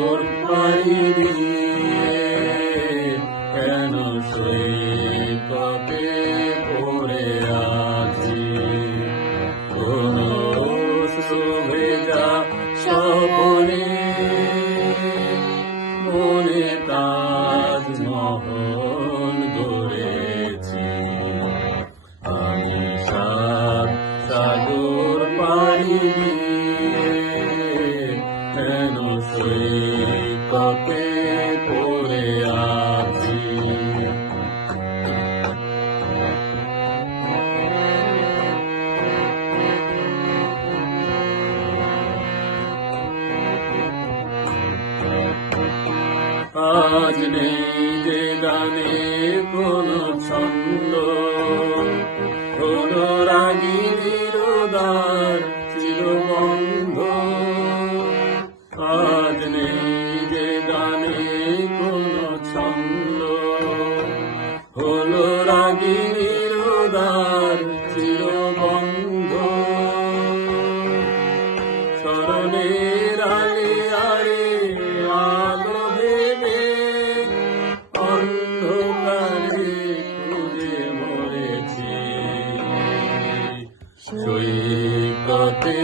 মোর পাই দিয়ে কেন সই আজ নেই যে গানে কোন ছন্দ। কোন রাগিনীর দ্বার ছিল বন্ধ আজ নেই যে গানে কোন ছন্দ। হল রাগিনীর সৈকতে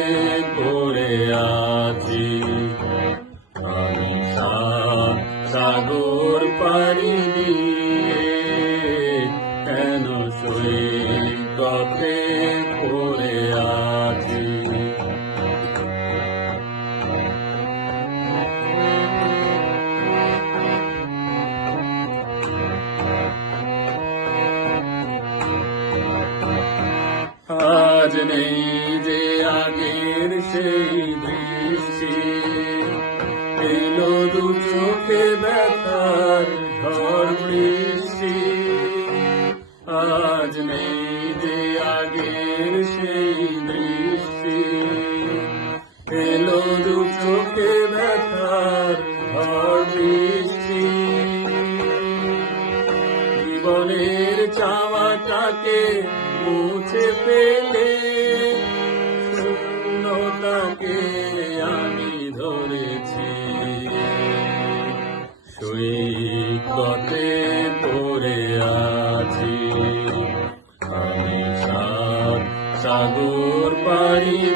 পড়ে আছি। সাগর নেই যে আগের সেই দৃষ্টি এলো দু চোখে ব্যথার ঝড় বৃষ্টি। আজ নেই যে আগের সেই তাকে মুছে পেলে তাকে আমি ধরেছি। সৈকতে পড়ে আছি আমি সাগর পাড়ি